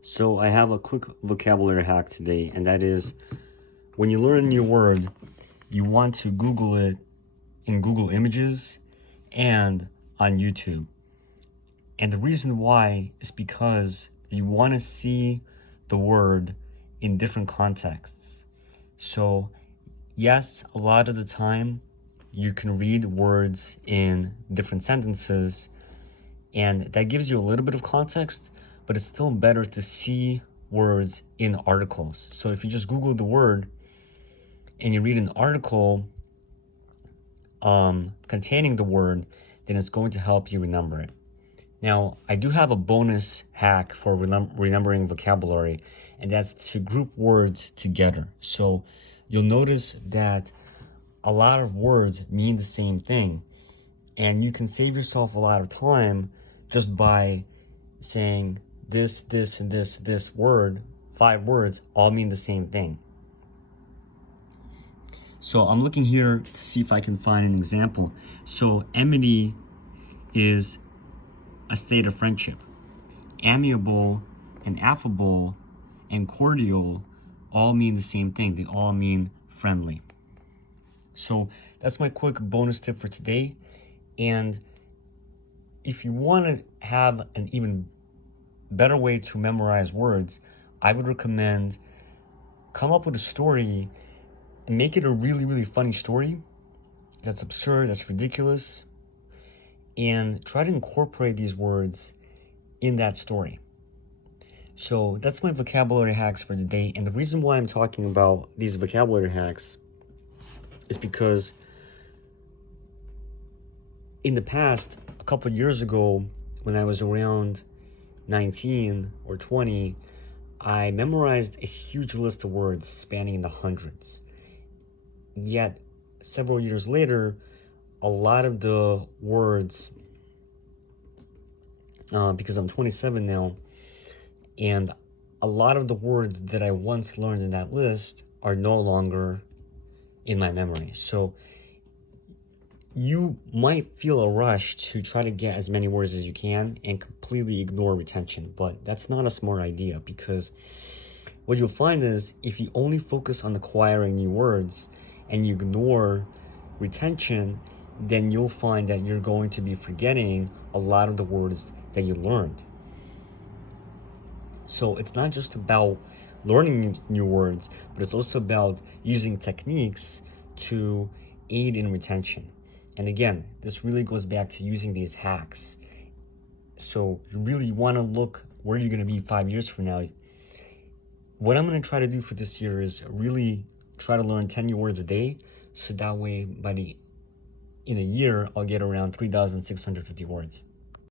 So I have a quick vocabulary hack today, and that is when you learn a new word, you want to Google it in Google Images and on YouTube. And the reason why is because you want to see the word in different contexts. So yes, a lot of the time you can read words in different sentences, and that gives you a little bit of context, but it's still better to see words in articles. So if you just Google the word and you read an article containing the word, then it's going to help you remember it. Now, I do have a bonus hack for remembering vocabulary, and that's to group words together. So you'll notice that a lot of words mean the same thing, and you can save yourself a lot of time just by saying this, and this word, 5 words, all mean the same thing. So I'm looking here to see if I can find an example. So amity is a state of friendship. Amiable and affable and cordial all mean the same thing. They all mean friendly. So that's my quick bonus tip for today. And if you want to have an even better way to memorize words, I would recommend come up with a story and make it a really, really funny story that's absurd, that's ridiculous, and try to incorporate these words in that story. So that's my vocabulary hacks for today. And the reason why I'm talking about these vocabulary hacks is because in the past, a couple of years ago, when I was around 19 or 20, I memorized a huge list of words spanning in the hundreds. Yet, several years later, a lot of the words, because I'm 27 now, and a lot of the words that I once learned in that list are no longer in my memory. So you might feel a rush to try to get as many words as you can and completely ignore retention, but that's not a smart idea, because what you'll find is if you only focus on acquiring new words and you ignore retention, then you'll find that you're going to be forgetting a lot of the words that you learned. So it's not just about learning new words, but it's also about using techniques to aid in retention. And again, this really goes back to using these hacks. So you really want to look where you're going to be 5 years from now. What I'm going to try to do for this year is really try to learn 10 new words a day. So that way, in a year, I'll get around 3,650 words.